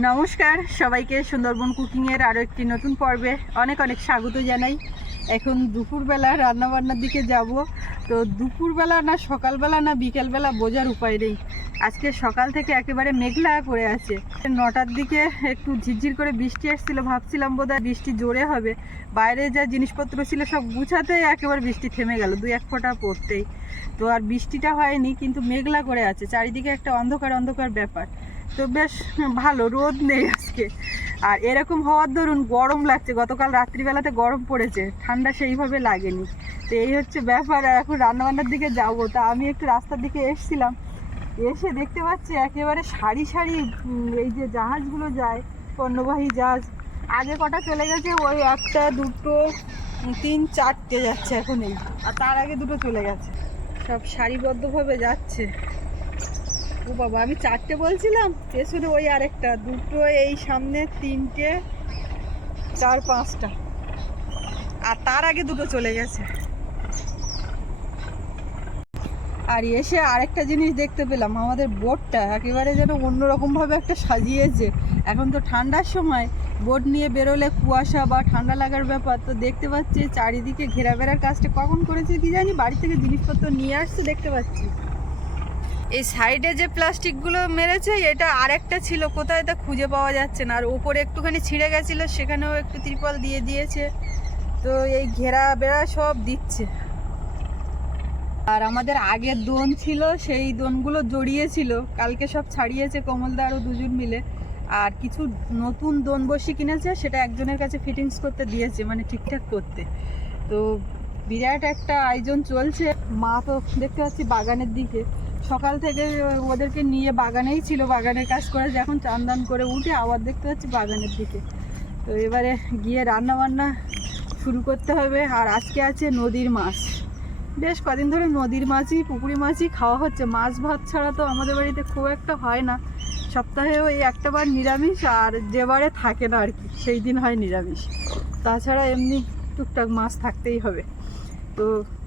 নমস্কার, সবাইকে সুন্দরবন কুকিংয়ের আরও একটি নতুন পর্বে অনেক অনেক স্বাগত জানাই। এখন দুপুরবেলা রান্নাবান্নার দিকে যাব। তো দুপুরবেলা না, সকালবেলা না, বিকেলবেলা বোঝার উপায় নেই। আজকে সকাল থেকে একেবারে মেঘলা করে আছে। নটার দিকে একটু ঝিরঝির করে বৃষ্টি এসেছিল ভাবছিলাম বোধহয় বৃষ্টি জোরে হবে। বাইরে যা জিনিসপত্র ছিল সব গুছাতেই একেবারে বৃষ্টি থেমে গেল, দুই এক ফোঁটা পড়তেই। তো আর বৃষ্টিটা হয়নি, কিন্তু মেঘলা করে আছে। চারিদিকে একটা অন্ধকার অন্ধকার ব্যাপার। তো বেশ ভালো, রোদ নেই আজকে। আর এরকম হওয়ার ধরুন গরম লাগছে, গতকাল রাত্রিবেলাতে গরম পড়েছে, ঠান্ডা সেইভাবে লাগেনি। তো এই হচ্ছে ব্যাপার, আর এখন রান্নাবান্নার দিকে যাব। তা আমি একটু রাস্তার দিকে এসছিলাম, এসে দেখতে পাচ্ছি একেবারে সারি সারি এই যে জাহাজগুলো যায়, পণ্যবাহী জাহাজ। আগে কটা চলে গেছে, ওই একটা, দুটো তিন, চারটে যাচ্ছে এখন এই। আর তার আগে দুটো চলে গেছে। সব সারিবদ্ধভাবে যাচ্ছে। ও বাবা, আমি চারটে বলছিলাম, পেছনে ওই আরেকটা, দুটো এই সামনে, তিনটে, চার, পাঁচটা। আর তার আগে দুটো চলে গেছে। আর এসে আরেকটা জিনিস দেখতে পেলাম, আমাদের বোটটা একেবারে যেন অন্যরকমভাবে একটা সাজিয়েছে। এখন তো ঠান্ডার সময়, বোট নিয়ে বেরোলে কুয়াশা বা ঠান্ডা লাগার ব্যাপার, তো দেখতে পাচ্ছি চারিদিকে ঘেরা বেড়ার কাজটা কখন করেছে কি জানি, বাড়ি থেকে জিনিসপত্র নিয়ে আসছে, দেখতে পাচ্ছি। এই সাইডে যে প্লাস্টিকগুলো মেরেছে, এটা আরেকটা ছিল, কোথায় তা খুঁজে পাওয়া যাচ্ছে না। আর ওপরে একটুখানি ছিঁড়ে গেছিল, সেখানেও একটু ত্রিপল দিয়ে দিয়েছে। তো এই ঘেরা বেড়া সব দিচ্ছে। আর আমাদের আগের দোন ছিল, সেই দোনগুলো জড়িয়েছিল। কালকে সব ছাড়িয়েছে কমলদা আরও দুজন মিলে। আর কিছু নতুন দোন বসি কিনেছে, সেটা একজনের কাছে ফিটিংস করতে দিয়েছে মানে ঠিকঠাক করতে। তো বিরাট একটা আয়োজন চলছে। মা তো দেখতে পাচ্ছি বাগানের দিকে। সকাল থেকে ওদেরকে নিয়ে বাগানেই ছিল, বাগানের কাজ করে এখন চান দান করে উঠে আবার দেখতে পাচ্ছি বাগানের দিকে। তো এবারে গিয়ে রান্না বান্না শুরু করতে হবে আর আজকে আছে নদীর মাছ। বেশ কদিন ধরে নদীর মাছই, পুকুরি মাছই খাওয়া হচ্ছে। মাছ ভাত ছাড়া তো আমাদের বাড়িতে খুব একটা হয় না। সপ্তাহে ওই একটা বার নিরামিষ আর যেবারে থাকে না আর কি, সেই দিন হয় নিরামিষ। তাছাড়া এমনি টুকটাক মাছ থাকতেই হবে। তো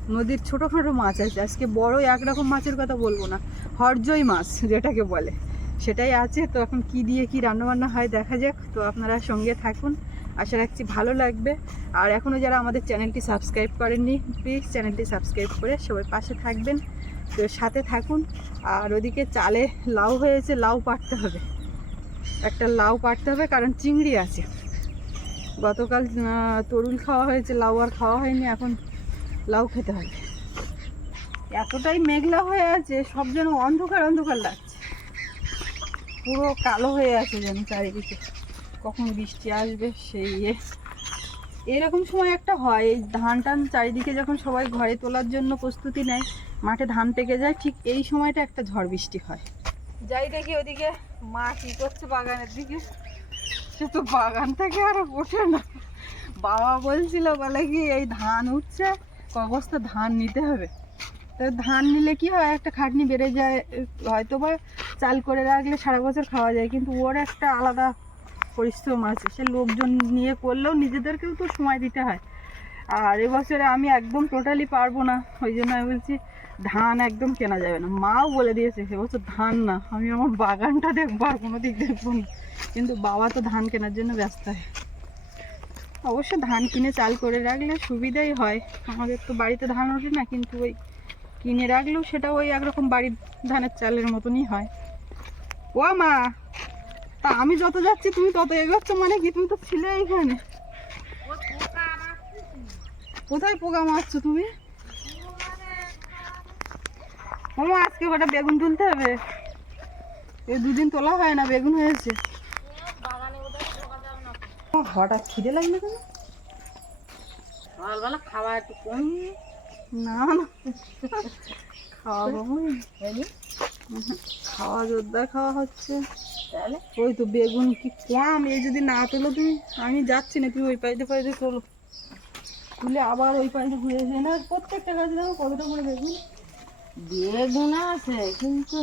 নদীর ছোটোখাটো মাছ আছে। আজকে বড় একরকম মাছের কথা বলব না। হরজই মাছ যেটাকে বলে। সেটাই আছে। তো এখন কি দিয়ে কি রান্নাবান্না হয় দেখা যাক। তো আপনারা সঙ্গে থাকুন। আশা রাখছি ভালো লাগবে। আর এখনও যারা আমাদের চ্যানেলটি সাবস্ক্রাইব করেননি প্লিজ চ্যানেলটি সাবস্ক্রাইব করে সবাই পাশে থাকবেন। তো সাথে থাকুন। আর ওদিকে চালে লাউ হয়েছে, লাউ পাড়তে হবে। একটা লাউ পাড়তে হবে, কারণ চিংড়ি আছে। গতকাল তরুল খাওয়া হয়েছে, লাউ আর খাওয়া হয়নি। এখন লাউ খেতে হবে এতটাই মেঘলা হয়ে আছে, সব যেন অন্ধকার অন্ধকার লাগছে। পুরো কালো হয়ে আছে যেন চারিদিকে। কখন বৃষ্টি আসবে সেই ইয়ে এরকম সময় একটা হয়, এই ধান টান চারিদিকে যখন সবাই ঘরে তোলার জন্য প্রস্তুতি নেয়, মাঠে ধান পেকে যায়, ঠিক এই সময়টা একটা ঝড় বৃষ্টি হয়। যাই দেখি ওদিকে মা কি করছে বাগানের দিকে। সে তো বাগান থেকে আর ওঠে না। বাবা বলছিল, বলে কি এই ধান উঠছে বস্তা ধান নিতে হবে। তো ধান নিলে কি হয়? একটা খাটনি বেড়ে যায় হয়তো বা চাল করে রাখলে সারা বছর খাওয়া যায়, কিন্তু ওর একটা আলাদা পরিশ্রম আছে। সে লোকজন নিয়ে করলেও নিজেদেরকেও তো সময় দিতে হয়। আর এবছরে আমি একদম টোটালি পারব না। ওই জন্য আমি বলছি, ধান একদম কেনা যাবে না। মাও বলে দিয়েছে, এবছর ধান না। আমি আমার বাগানটা দেখব আর কোনো দিক দেখব না। কিন্তু বাবা তো ধান কেনার জন্য ব্যস্ত। হয় অবশ্য ধান কিনে চাল করে রাখলে সুবিধাই হয়। আমাদের তো বাড়িতে ধান ওঠে না কিন্তু ওই কিনে রাখলেও সেটা ওই একরকম বাড়ির ধানের চালের মতনই হয়। ও মা তা আমি যত যাচ্ছি তুমি তত এগোচ্ছ মানে কি? তুমি তো ছিলে এইখানে কোথায় পোকা মারছো তুমি? মামা আজকে কটা বেগুন তুলতে হবে। এই দুদিন তোলা হয় না বেগুন হয়েছে। ও, হঠাৎ খিদে লাগল কেন? সকালবেলা খাওয়া একটু কম। না না। খাওয়া খাওয়া জোরদার খাওয়া হচ্ছে। তাহলে? ওই তো বেগুন কি কম এই যদি না তোলো তুমি আমি যাচ্ছি না তুমি ওই পাইতে পাইতে তোলো। তুলে আবার ওই পাইতে ঘুরে এসে না প্রত্যেকটা গাছ দেখো কতটা করে বেগুন। বেগুন আছে কিন্তু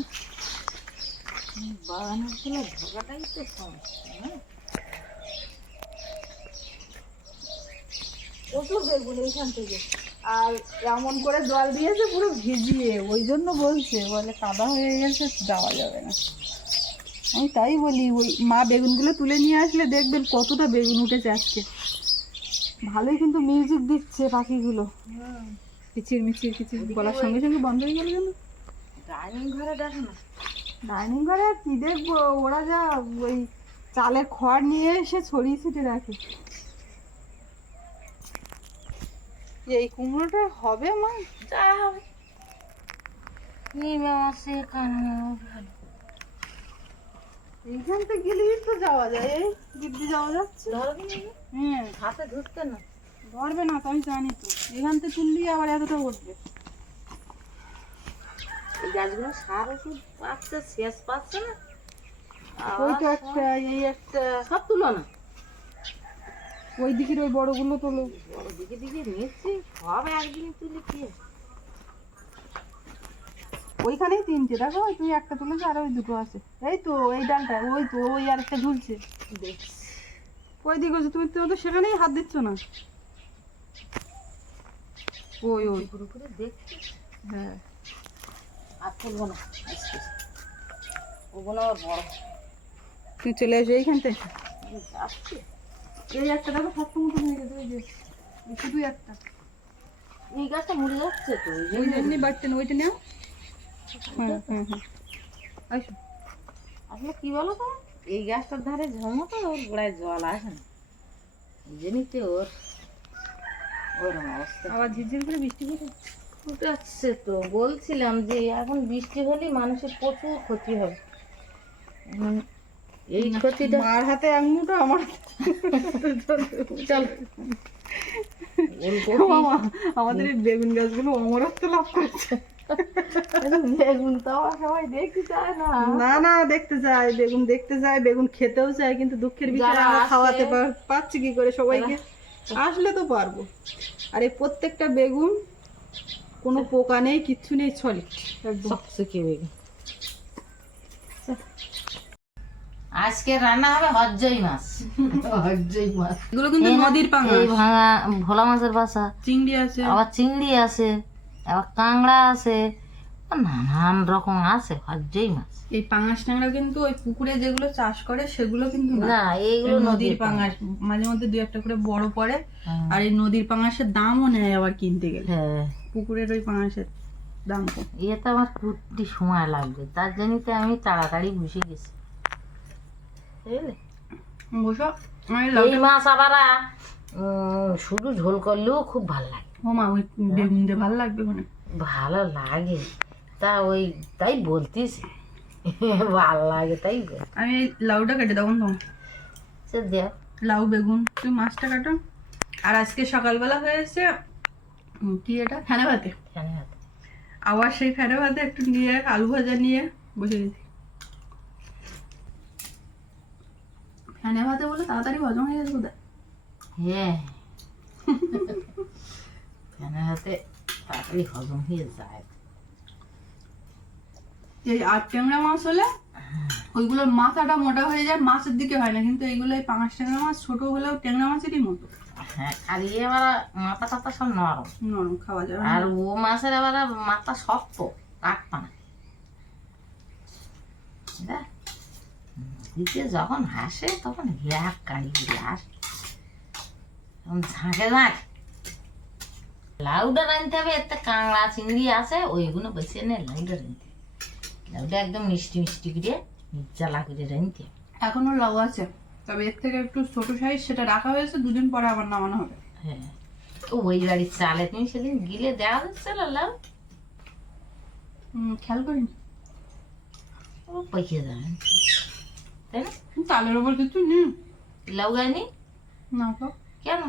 বাগানেরগুলো ঢোকাটাই তো সমস্যা না প্রচুর বেগুন এইখান থেকে। আর এমন করে জল দিয়েছে পুরো ভিজিয়ে। ওই জন্য বলছে বলে কাদা হয়ে গেছে যাওয়া যাবে না। আমি তাই বলি ওই মা বেগুনগুলো তুলে নিয়ে আসলে দেখবেন কতটা বেগুন উঠেছে আজকে। ভালোই কিন্তু মিউজিক দিচ্ছে পাখিগুলো। কিচির মিচির কিচির বলার সঙ্গে সঙ্গে বন্ধ হয়ে গেল কেন? ডাইনিং ঘরে দেখো না। ডাইনিং ঘরে কি দেখব? ওরা যা ওই চালের খড় নিয়ে এসে ছড়িয়ে ছিটে রাখে। এই কুমড়োটা হবে মা যা হবে। থেকে গেলেই তো যাওয়া যায় এই দিব্যি যাওয়া যাচ্ছে। হ্যাঁ। হাতে ধরতে না। ধরবে না তো আমি জানি তো। এখান থেকে তুললেই আবার এতটা উঠবে এই গাছগুলো সার ওষুধ পাচ্ছে শেষ পাচ্ছে না। ওইটা একটা এই একটা। সব তুলো না। ওই দিকের ওই বড়গুলো তোলো। দিকে দিকে নিচ্ছি সব একদিন তুলে কি ওইখানেই তিনটে। দেখো তুই একটা তুলেছে আর ওই দুটো আছে। এই তো এই ডালটা ওই তো ওই আর একটা ঝুলছে। ওই দিকে তুমি তো সেখানেই হাত দিচ্ছ না। ওই ওই। ঘুরে দেখছি। হ্যাঁ। আর তুলবো না। ওগুলো আবার বড়। তুই চলে আসো এইখান থেকে যাচ্ছে। এই একটা দেখো শক্ত মতো হয়ে গেছে ওই যে শুধু একটা। এই গাছটা মরে যাচ্ছে তো ওই ওই জন্য জন্যই বাড়তে না ওইটা নেও। হ্যাঁ হ্যাঁ হ্যাঁ আসো। আসলে কি বলো তো এই গাছটার ধারে ঝমো তো ওর গোড়ায় জল আসে না। জন্যই তো ওর ওরম অবস্থা। আবার ঝিরঝির করে বৃষ্টি উঠে আসছে তো বলছিলাম যে এখন বৃষ্টি হলে মানুষের প্রচুর ক্ষতি হবে। এই ক্ষতিটা মার হাতে আঙুলটা আমার চল। আমাদের এই বেগুন গাছগুলো অমরত্ব লাভ করেছে। বেগুন তো সবাই দেখতে চায় না। না না দেখতে চাই বেগুন দেখতে চাই বেগুন খেতেও চাই কিন্তু দুঃখের বিষয় আমরা খাওয়াতে পারছি কি করে সবাইকে? আসলে তো পারব। আর এই প্রত্যেকটা বেগুন কোনো পোকা নেই কিচ্ছু নেই সলিড একদম। বেগুন? আজকে রান্না হবে হজ্জই মাছ। হজ্জই মাছ। এগুলো কিন্তু নদীর এই ভাঙা ভোলা মাছের বাসা। চিংড়ি আছে। আবার চিংড়ি আছে আবার কাঁকড়া আছে নানান রকম আছে হজ্জই মাছ। এই পাঙাশ ট্যাংরা কিন্তু ওই পুকুরে যেগুলো চাষ করে সেগুলো কিন্তু না। এইগুলো নদীর পাঙাশ। মাঝে মধ্যে দু একটা করে বড় পড়ে হ্যাঁ। আর এই নদীর পাঙাশের দামও নেয় আবার কিনতে গেলে। হ্যাঁ। পুকুরের ওই পাঙাশের দাম ইয়েতে আমার কুটি সময় লাগবে তার জন্যই তো আমি তাড়াতাড়ি বসে গেছি। বসো। এই মাছ আবার শুধু ঝোল করলেও খুব ভালো লাগে। ও মা ওই বেগুন দিয়ে ভালো লাগবে ওখানে ভালো লাগে। তা ওই তাই বলতিস। ভালো লাগে তাই আমি এই লাউটা কেটে দেবো তোমার সে দেখ। লাউ বেগুন তুই মাছটা কাটো। আর আজকে সকালবেলা হয়েছে কি এটা? ফেনা ভাতে। কেন হাতে? আবার সেই ফেনা ভাতে একটু নিয়ে আলু ভাজা নিয়ে বসে দিয়েছি ফেনা ভাতে বলে তাড়াতাড়ি হজম হয়ে গেছে বোধহয়। হ্যাঁ। ফ্যানের হাতে তাড়াতাড়ি হজম হয়ে যায়। এই আট ট্যাংরা মাছ হলে ওইগুলোর মাথাটা মোটা হয়ে যায় মাছের দিকে হয় না কিন্তু এইগুলো এই পাঁচ ট্যাংরা মাছ ছোট হলেও ট্যাংরা মাছেরই মতো। হ্যাঁ আর ইয়ে আবার মাথা টাথা সব নরম। নরম খাওয়া যাবে আর ও মাছের আবার মাথা শক্ত কাটপা না। দেখ, যখন হাসে তখন এক কাড়ি করে আসে। তখন ঝাঁকে ঝাঁক। লাউডা রাঁধতে হবে এতে কাঁকড়া চিংড়ি আছে ওইগুলো বেছে নে লাউডা রাঁধতে হবে। লাউডা একদম মিষ্টি মিষ্টি করে জ্বালা করে রাঁধতে হবে। এখনও লাউ আছে তবে এর থেকে একটু ছোট সাইজ সেটা রাখা হয়েছে দুদিন পরে আবার নামানো হবে। হ্যাঁ। ওই বাড়ির চালে তুমি সেদিন গিলে দেখা যাচ্ছিল লাউ? হুম, খেয়াল করিনি। ও পেকে যাবে তাই না? চালের ওপর কিছু নেই। গায়নি না তো। কেন?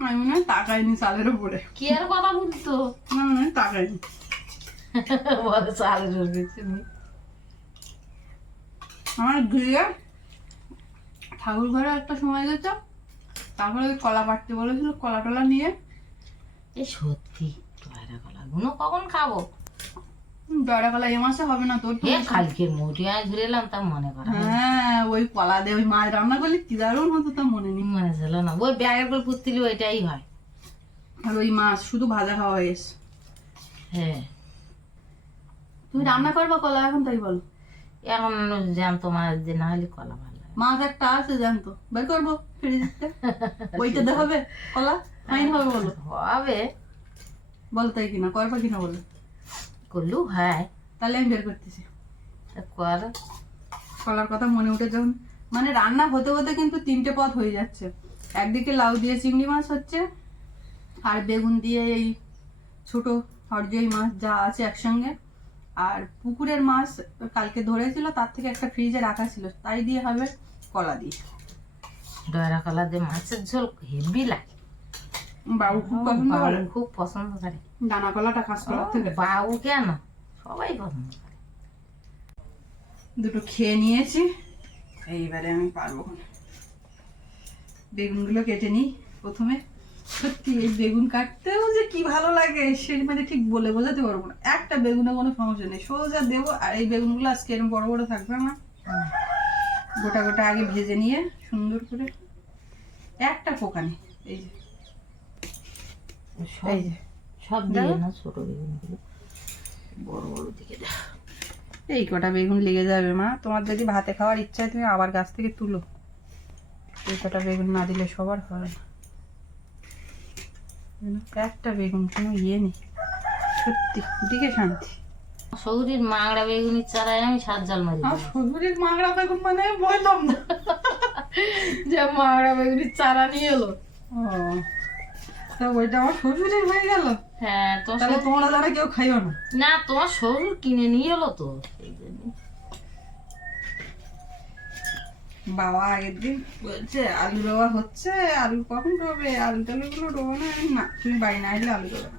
আমি মনে হয় তাকাইনি চালের ওপরে কি আর কথা বলতো? না মনে হয় তাকাইনি। বলে চালের উঠেছে আমার গিয়ে ঠাকুর ঘরে একটা সময় গেছে তারপরে কলা পাটতে বলেছিল কলা টলা নিয়ে। এ সত্যি কলা কখন খাব? দয়রা কলা এ মাসে হবে না তোর এ কালকে মোটি আয় ঘুরে এলাম তা মনে করা হ্যাঁ ওই কলা দিয়ে ওই মাছ রান্না করলে কি দারুণ হতো তা মনে নেই। মনে ছিল না। ওই ব্যাগের করে পুতলি ওইটাই হয়। আর ওই মাছ শুধু ভাজা খাওয়া হয়েছে হ্যাঁ। তুমি রান্না করবা কলা এখন তাই বলো? এখন মাছ দিয়ে না হলে কলা ভালো মাছ একটা আছে জানতো বের করব ওইটা দেখাবে কলা? ফাইন হবে বলো। হবে। বল তাই কিনা করবা কিনা বলো? করলেও হয়। তাহলে আমি বের করতেছি। কর। কলার কথা মনে উঠে যখন মানে রান্না হতে হতে কিন্তু তিনটে পদ হয়ে যাচ্ছে। একদিকে লাউ দিয়ে চিংড়ি মাছ হচ্ছে আর বেগুন দিয়ে এই ছোট হরজই মাছ যা আছে একসঙ্গে। আর পুকুরের মাছ কালকে ধরেছিল তার থেকে একটা ফ্রিজে রাখা ছিল। তাই দিয়ে হবে কলা দিয়ে। ডয়রা কলা দিয়ে মাছের ঝোল হেভি লাগে। বাবু খুব পছন্দ করে। খুব পছন্দ করে। দানা কলাটা কাঁচকলার থেকে। বাবু কেন? সবাই পছন্দ দুটো খেয়ে নিয়েছি। এইবারে আমি পারব বেগুনগুলো কেটে নিই প্রথমে। সত্যি এই বেগুন কাটতেও যে কি ভালো লাগে সেই মানে ঠিক বলে বোঝাতে পারব না। একটা বেগুনে কোনো সমস্যা নেই। সোজা দেবো আর এই বেগুনগুলো আজকে এরকম বড় বড় থাকবে না গোটা গোটা আগে ভেজে নিয়ে সুন্দর করে। একটা পোকা নেই। এই যে। এই যে। সব দিয়ে না ছোট বেগুনগুলো বড় বড় দিকে এই কটা বেগুন লেগে যাবে মা। তোমার যদি ভাতে খাওয়ার ইচ্ছা হয় তুমি আবার গাছ থেকে তুলো। এই কটা বেগুন না দিলে সবার হবে না। একটা বেগুন কোনো ইয়ে নেই। সত্যি দিকে শান্তি। শরীর মাংড়া বেগুনির চারায় আমি সাত জাল মারি আমার শ্বশুরের মাংড়া বেগুন মানে বললাম না। যে মাংড়া বেগুনের চারা নিয়ে এলো। ও। তা ওইটা আমার শ্বশুরের হয়ে গেল। হ্যাঁ তোমার তাহলে তোমরা যারা কেউ খাইও না। না তোমার শ্বশুর কিনে নিয়ে এলো তো। বাবা আগের দিন বলছে আলু রোয়া হচ্ছে আলু কখন রোবে? আলু টালু রোবো না? না তুমি বাড়ি না এলে আলু রোবে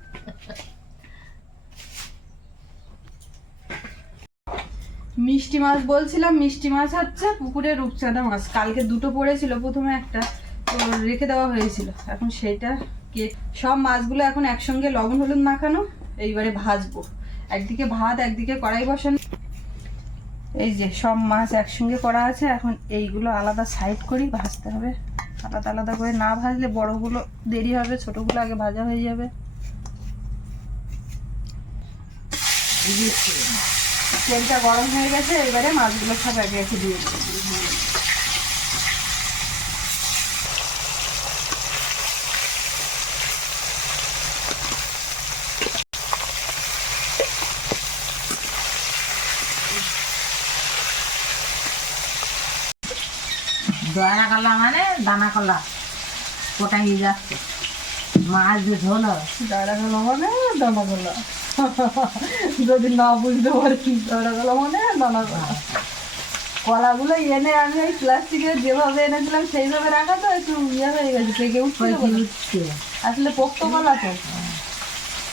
মিষ্টি মাছ বলছিলাম মিষ্টি মাছ হচ্ছে পুকুরে রূপচাঁদা মাছ। কালকে দুটো পড়েছিল প্রথমে একটা। তো রেখে দেওয়া হয়েছিল। এখন সেটা কে সব মাছগুলো এখন একসঙ্গে লবণ, হলুদ মাখানো, এইবারে ভাজবো। একদিকে ভাত, একদিকে কড়াই বসানো। এই যে সব মাছ একসঙ্গে করা আছে, এখন এইগুলো আলাদা সাইড করি, ভাজতে হবে। আলাদা আলাদা করে না ভাজলে বড়গুলো দেরি হবে, ছোটগুলো আগে ভাজা হয়ে যাবে। তেলটা গরম হয়ে গেছে এবারে মাছগুলো সব একে একে দিয়ে দয়া কলা মানে দানা কলা কোটাই যাচ্ছে। মাছ যে ঝোল হবে। দাঁড়া মানে দানা গলা যদি না বুঝতে পারি গেলো মানে দানা গলা কলাগুলো এনে আমি ওই প্লাস্টিকের যেভাবে এনেছিলাম সেইভাবে রাখা তো একটু ইয়ে হয়ে গেছে পেকে উঠছে। আসলে পোক্ত কলা তো।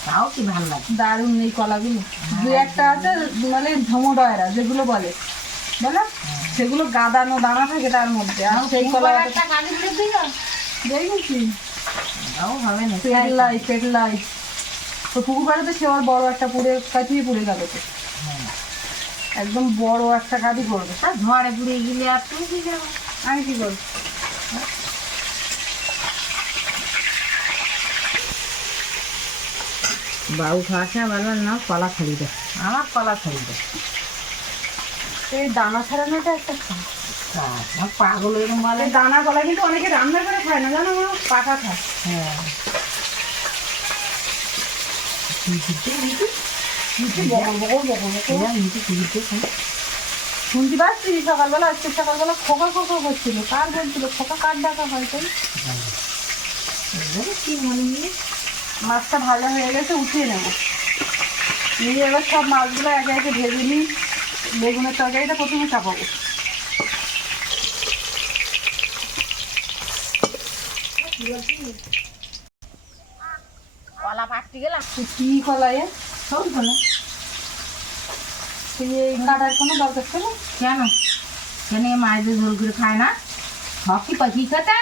তাও কি ভালো লাগে? দারুণ এই কলাগুলো। দু একটা আছে মানে ঝমোডয়রা যেগুলো বলে। বলো? সেগুলো গাদানো দানা থাকে তার মধ্যে। আর সেই কলা পেটলাই পেটলাই তো পুকুর পাড়াতে সে আবার বড় একটা পুড়ে কাঠিয়ে পুড়ে গেল তো। একদম বড় একটা ঝড়ে পুড়ে গেলে আর কি যাব আমি কি করব? বাবু খাওয়াছে বলবেন না কলা খালি দে আমার কলা খালি দে এই দানা ছাড়ানোটা একটা খায় আমার পাগল এরকম বলে দানা কলা কিন্তু অনেকে রান্না করে খায় না জানো? পাকা খায়। হ্যাঁ। শুনতে পাচ্ছি? সকালবেলা আজকে সকালবেলা খোকা খোকা করছিল। কার বলছিল খোকা কার ডাকা হয় তাই কি মনে নিয়ে? মাছটা ভাজা হয়ে গেছে উঠিয়ে নেব। নিয়ে এবার সব মাছগুলো একে একে ভেজে নিই। বেগুনের তরকারিটা প্রথমে চাপাবো কলা পাকতে গেলাম কি কলাই এ? সব কলা। তুই এই কাটার কোনো দরকার ছিল? কেন? কেন ঝোল করে খায় না? সব কি পাখি খেতে?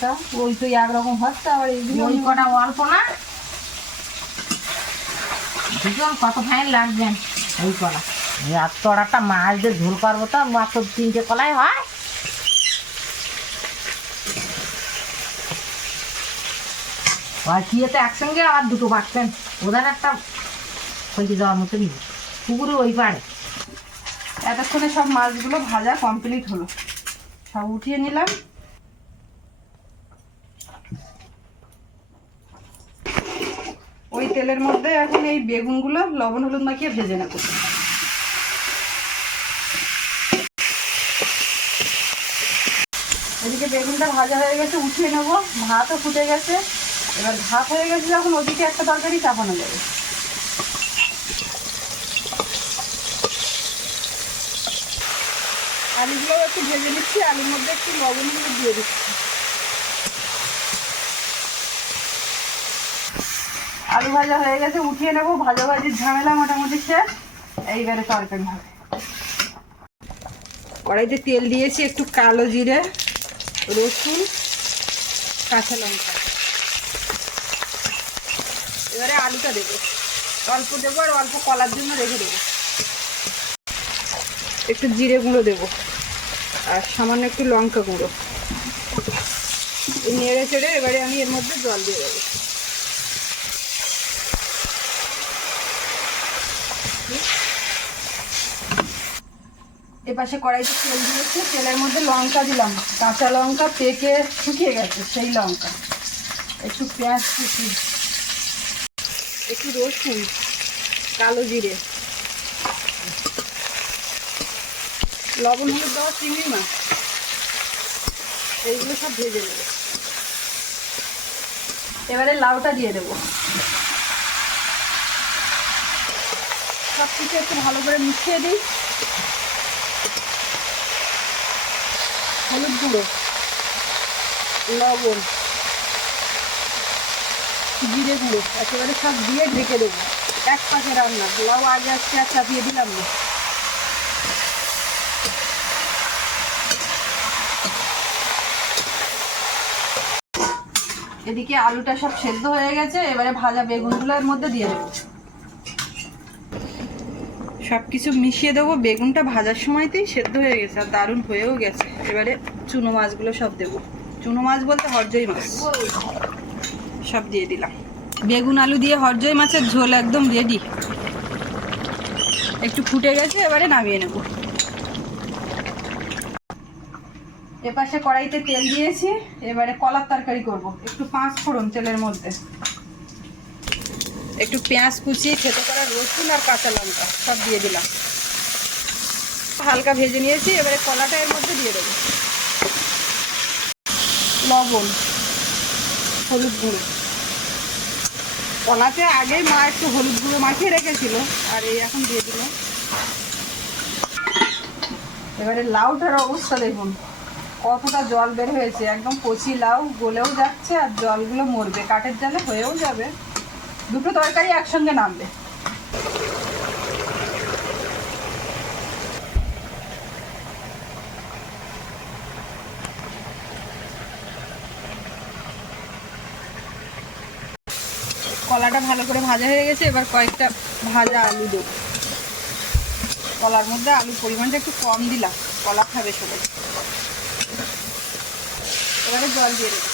তা ওই তো একরকম হচ্ছে আবার এইগুলো ওই কটা অল্প না? দুজন কত ফাইন লাগবেন ওই কলা। বড় একটা মাছ দিয়ে ঝোল করব তো মাত্র তিনটে কলাই হয়। আর খেয়েতে একসঙ্গে আবার দুটো বাঁচতেন ওদের একটা হয়ে যাওয়ার মতো নিবি পুকুরে ওই পারে এতক্ষণে সব মাছগুলো ভাজা কমপ্লিট হলো। সব উঠিয়ে নিলাম। ওই তেলের মধ্যে এখন এই বেগুনগুলো লবণ হলুদ মাখিয়ে ভেজে নেব এদিকে বেগুনটা ভাজা হয়ে গেছে, উঠিয়ে নেব। ভাতও ফুটে গেছে। এবার ভাত হয়ে গেছে যখন, ওদিকে একটা তরকারি চাপানো যাবে। আলুগুলো একটু ভেজে নিচ্ছি, আলুর মধ্যে একটু লবণ দিয়ে দিচ্ছি। আলু ভাজা হয়ে গেছে, উঠিয়ে নেব। ভাজা ভাজির ঝামেলা মোটামুটি শেষ। এইবারে তরকারি হবে। কড়াইতে তেল দিয়েছি, একটু কালো জিরে। রসুন, কাঁচা লঙ্কা। এবারে আলুটা দেবো। অল্প দেবো আর অল্প কলার জন্য রেখে দেবো। একটু জিরে গুঁড়ো দেবো। আর সামান্য একটু লঙ্কা গুঁড়ো। নেড়ে চেড়ে এবারে আমি এর মধ্যে জল দিয়ে দেবো। এপাশে কড়াইতে তেল দিয়েছি, তেলের মধ্যে লঙ্কা দিলাম। কাঁচা লঙ্কা পেকে শুকিয়ে গেছে, সেই লঙ্কা। একটু পেঁয়াজ কুচি, একটু রসুন, কালো জিরে। লবণ, হলুদ দেওয়া চিংড়ি মাছ। এইগুলো সব ভেজে নেব। এবারে লাউটা দিয়ে দেবো। সব কিছু একটু ভালো করে মিশিয়ে দিই হলুদ গুঁড়ো লবণ। জিরে গুঁড়ো। একেবারে সব দিয়ে ঢেকে দেবো। এক পাশে রান্না। লাউ আগে আজকে আর চাপিয়ে দিলাম না। এদিকে আলুটা সব সেদ্ধ হয়ে গেছে। এবারে ভাজা বেগুনগুলো এর মধ্যে দিয়ে দেবো। সব কিছু মিশিয়ে দেবো। বেগুনটা ভাজার সময়তেই সেদ্ধ হয়ে গেছে। আর দারুণ হয়েও গেছে। এবারে চুনো মাছগুলো সব দেবো। চুনো মাছ বলতে হরজই মাছ। সব দিয়ে দিলাম। বেগুন আলু দিয়ে হরজই মাছের ঝোল একদম রেডি একটু ফুটে গেছে, এবারে নামিয়ে নেব। এপাশে কড়াইতে তেল দিয়েছি, এবারে কলার তরকারি করব। একটু পাঁচ ফোড়ন তেলের মধ্যে। একটু পেঁয়াজ কুচি খেতে করা রসুন আর কাঁচা লঙ্কা, সব দিয়ে দিলাম। হালকা ভেজে নিয়েছি, এবারে কলাটা এর মধ্যে দিয়ে দেবো। লবণ, হলুদ গুঁড়ো। কলাতে আগেই মা একটু হলুদ গুঁড়ো মাখিয়ে রেখেছিল, আর এই এখন দিয়ে দিল। এবারে লাউটার অবস্থা দেখুন, কতটা জল বের হয়েছে। একদম কচি লাউ গলেও যাচ্ছে আর জলগুলো মরবে, কাঠের জালে হয়েও যাবে। দুটো তরকারি একসঙ্গে নামবে। কলাটা ভালো করে ভাজা হয়ে গেছে, এবার কয়েকটা ভাজা আলু দেবো। কলার মধ্যে আলুর পরিমাণটা একটু কম দিলাম, কলা খাবে সবাই। এবারে জল দিয়ে দেবো।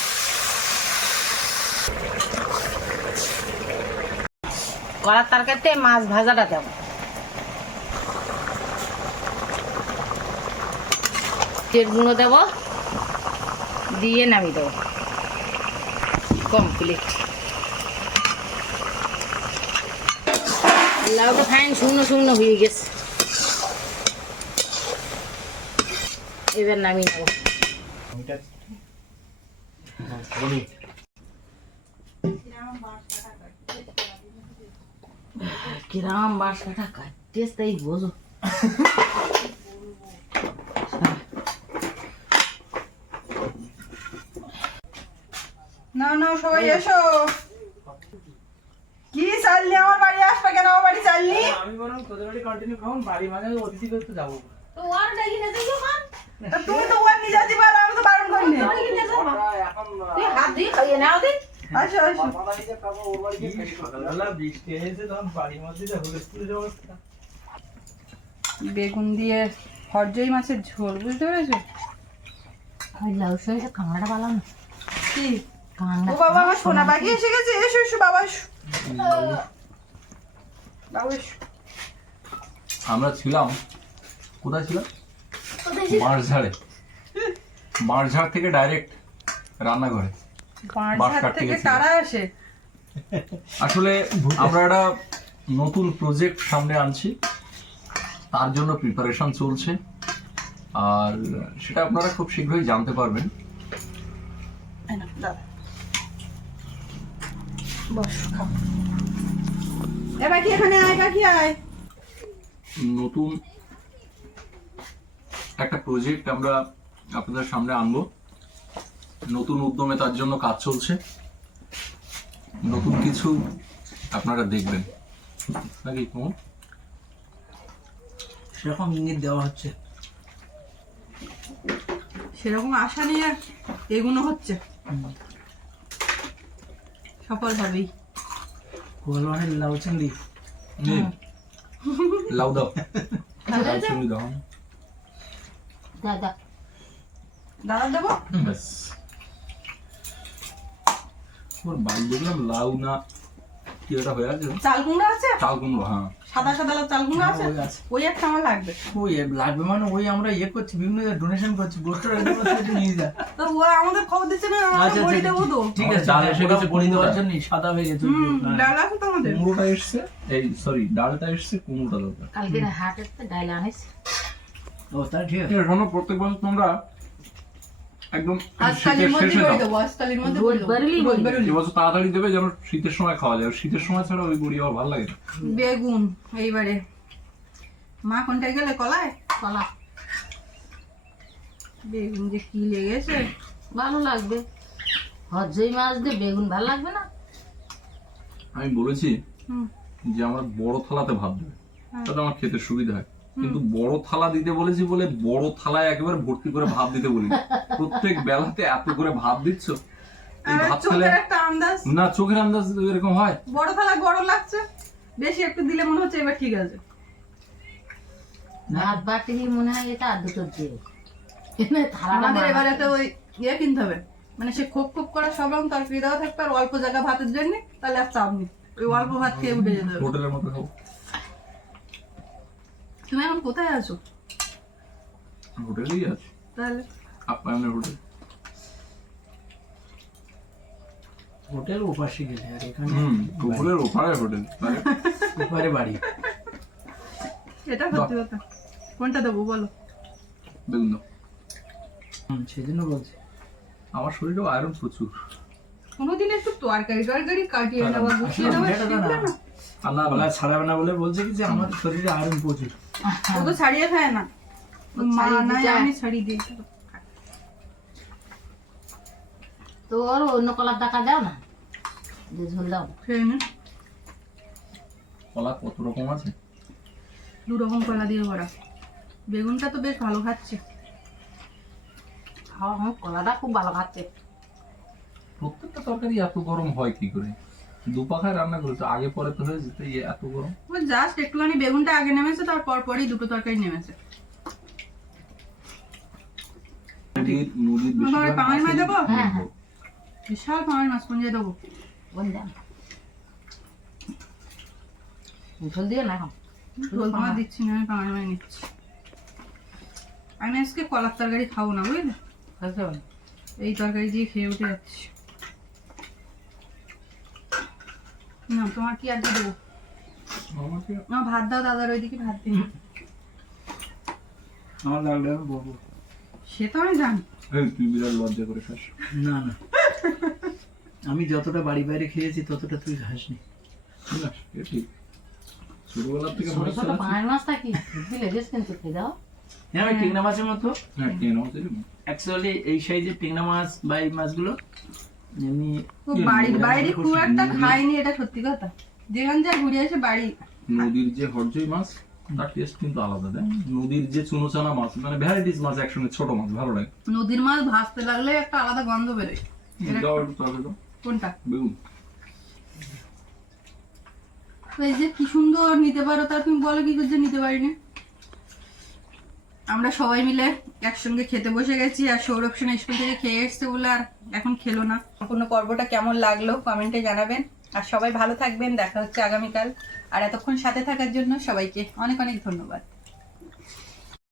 কলার তরকারিতে মাছ ভাজাটা দেবো তেল গুঁড়ো দেবো, দিয়ে নামিয়ে দেবো। কমপ্লিট। লাউটা ফাইন শূন্য শূন্য হয়ে গেছে। এবার নামিয়ে নেব। কিরাম বাসাটা কাটতেস তাই বোঝো। না না সবাই এসো কি চাললি আমার বাড়ি আসবে কেন আমার বাড়ি চাললি আমি বরং তোদের বাড়ি কন্টিনিউ খাব বাড়ি মাঝে অতিথি করতে যাব। তা তুমি তো ওর নিয়ে যেতে পারো আমি তো বারণ করিনি। এখন হাত দিয়ে খাইয়ে নাও দিন আসো আসো। বৃষ্টি এসেছে তখন বাড়ির মধ্যে যে হুলস্থুলের অবস্থা। বেগুন দিয়ে হরজই মাছের ঝোল বুঝতে পেরেছ? ওই লাউ সঙ্গে কাঁকড়া পালাম কি? কাঁকড়া ও বাবা আমার সোনা বাকি এসে গেছে এসো এসো বাবা এসো। বাবু এসো। আমরা ছিলাম কোথায় ছিল বাঁশঝাড়ে। বাঁশঝাড় থেকে ডাইরেক্ট রান্নাঘরে। বাঁশঝাড় থেকে তারা আসে? আসলে আমরা একটা নতুন প্রজেক্ট সামনে আনছি। তার জন্য প্রিপারেশন চলছে। আর সেটা আপনারা খুব শীঘ্রই জানতে পারবেন। এই নাও, দাদা। বস এ বাকি এখানে আয় বাকি আয়। নতুন একটা প্রজেক্ট আমরা আপনাদের সামনে আনব। নতুন উদ্যমে তার জন্য কাজ চলছে। নতুন কিছু আপনারা দেখবেন। নাকি কুমুদ? সেরকম ইঙ্গিত দেওয়া হচ্ছে। সেরকম আশা নিয়ে এগুলো হচ্ছে। সফল হবেই গোয়ালবাড়ির লাউ চিংড়ি নে, লাউ দাও লাউ চিংড়ি দাও দাদা দাদা দেবো ব্যাস ওর বাড়ি দেখলাম লাউ না কি ওটা হয়ে আছে চাল কুমড়ো আছে চাল কুমড়ো হ্যাঁ সাদা সাদা লাল চাল কুমড়ো আছে ওই আছে। ওই একটা আমার লাগবে। ওই লাগবে মানে ওই আমরা ইয়ে করছি বিভিন্ন ডোনেশন করছি একটু নিয়ে যা। তো ও আমাদের খবর দিচ্ছে না আমরা আচ্ছা বড়ি আচ্ছা দেবো তো। ঠিক আছে ডাল ডাল এসে গেছে, গেছে দেওয়ার জন্য সাদা হয়ে গেছে। হ্যাঁ। ডাল আছে তো আমাদের। কুমড়োটা এসছে? এই সরি ডালটা এসছে কুমড়োটা দরকার। কালকে হাটের তো ডাইল আনিস। ও তা ঠিক আছে। ঠিক আছে প্রত্যেক বছর তোমরা একদম শীতের শেষে। এবছর তাড়াতাড়ি দেবে যেন শীতের সময় খাওয়া যায়। শীতের সময় ছাড়া ওই বড়ি আবার ভালো লাগে না। বেগুন এইবারে। মা কোনটায় গেলে কলায়? কলা। বেগুন যে কি লেগেছে? ভালো লাগবে। হজই মাছ দিয়ে বেগুন ভালো লাগবে না? আমি বলেছি হুম। যে আমার বড় থালাতে ভাত দেবে। হ্যাঁ। তাতে আমার খেতে সুবিধা হয়। কিন্তু বড় থালা দিতে বলেছি বলে বড় থালায় একেবারে ভর্তি করে ভাত দিতে বলি প্রত্যেক বেলাতে এত করে ভাত দিচ্ছ? এই খেলে না চোখের আন্দাজ এরকম হয়? বড় থালা বড় লাগছে? বেশি একটু দিলে মনে হচ্ছে এবার ঠিক আছে। ভাত বাটি মনে হয় এটা আর দুটো দিয়ে। আমাদের এবার একটা ওই ইয়ে কিনতে হবে। মানে সে খোপ খোপ করা সব রকম তরকারি দেওয়া থাকবে আর অল্প জায়গা ভাতের জন্য তাহলে আর চাপ নেই। ওই অল্প ভাত খেয়ে উঠে যেতে হবে। হোটেলের মতো খাব। তুমি এখন কোথায় আছো? হোটেলেই আছে। তাহলে? আপ্যায়নের হোটেল? হোটেল ওপাশে গেলে আর এখানে হুম হোটেলের ওপারে হোটেল। মানে ওপারে বাড়ি। এটা সত্যি কথা। কোনটা দেবো বলো? বেগুন দাও। হুম সেই বলছি। আমার শরীরেও আয়রন প্রচুর। কোনোদিন একটু তরকারি টরকারি কাটিয়ে নেওয়া গুছিয়ে নেওয়া আর না গলা ছাড়াবে না বলে বলছে কি যে আমার শরীরে আয়রন প্রচুর। ও তো ছাড়িয়ে খায় না। মা নাই আমি ছাড়িয়ে দিই তো ওর অন্য কলার টাকা দাও না? যে ঝোল দাও। খেয়ে নে। কলা কত রকম আছে? দু রকম কলা দিয়ে করা বেগুনটা তো বেশ ভালো খাচ্ছে। হ্যাঁ হ্যাঁ কলাটা খুব ভালো খাচ্ছে। প্রত্যেকটা তরকারি এত গরম হয় কি করে? দুপাখায় রান্না করেছে আগে পরে তো হয়ে যেত ইয়ে এত গরম। জাস্ট একটুখানি বেগুনটা আগে নেমেছে তারপর পরই দুটো তরকারি নেমেছে। পাঙাশ মাছ দেবো? হ্যাঁ, হ্যাঁ। বিশাল পাঙাশ মাছ পুঞ্জে দেবো? ঝোল দিয়ে না এখন। দিচ্ছি না আমি পাঙাশ মাছ নিচ্ছি। আমি আজকে কলার তরকারি খাব না বুঝলে? এই তরকারি দিয়ে খেয়ে উঠে যাচ্ছি। না তোমার কি আর কি দেবো? না ভাত দাও দাদার ওইদিকে ভাত দিই আমার লাগলে আমি বলব সে তো আমি জানি। এই তুই বিরাট লজ্জা করে খাস। না না। আমি যতটা বাড়ি বাইরে খেয়েছি ততটা তুই খাসনি। না ঠিক। থেকে পাঁচ কিন্তু খেয়ে দাও হ্যাঁ টেংনা মাছের মতো। হ্যাঁ অ্যাকচুয়ালি এই সাইজের টেংনা মাছ বা এই মাছগুলো ও বাড়ির বাইরে খুব একটা খাইনি এটা সত্যি কথা। যেখান যা ঘুরে এসে বাড়ি। নদীর যে হরজই মাছ তার টেস্ট কিন্তু আলাদা দেয় নদীর যে চুনোচানা মাছ মানে ভ্যারাইটিস মাছ একসঙ্গে ছোট মাছ ভালো লাগে। নদীর মাছ ভাজতে লাগলে একটা আলাদা গন্ধ বেরোয়। কোনটা? বেগুন। এই যে কি সুন্দর নিতে পারো তা তুমি বলো কি করছে নিতে পারিনি? আমরা সবাই মিলে একসঙ্গে খেতে বসে গেছি আর সৌরভ সেনা স্কুল থেকে খেয়ে এসছে বলে আর এখন খেলো না। সম্পূর্ণ পর্বটা কেমন লাগল কমেন্টে জানাবেন। আর সবাই ভালো থাকবেন, দেখা হচ্ছে আগামীকাল। আর এতক্ষণ সাথে থাকার জন্য সবাইকে অনেক অনেক ধন্যবাদ।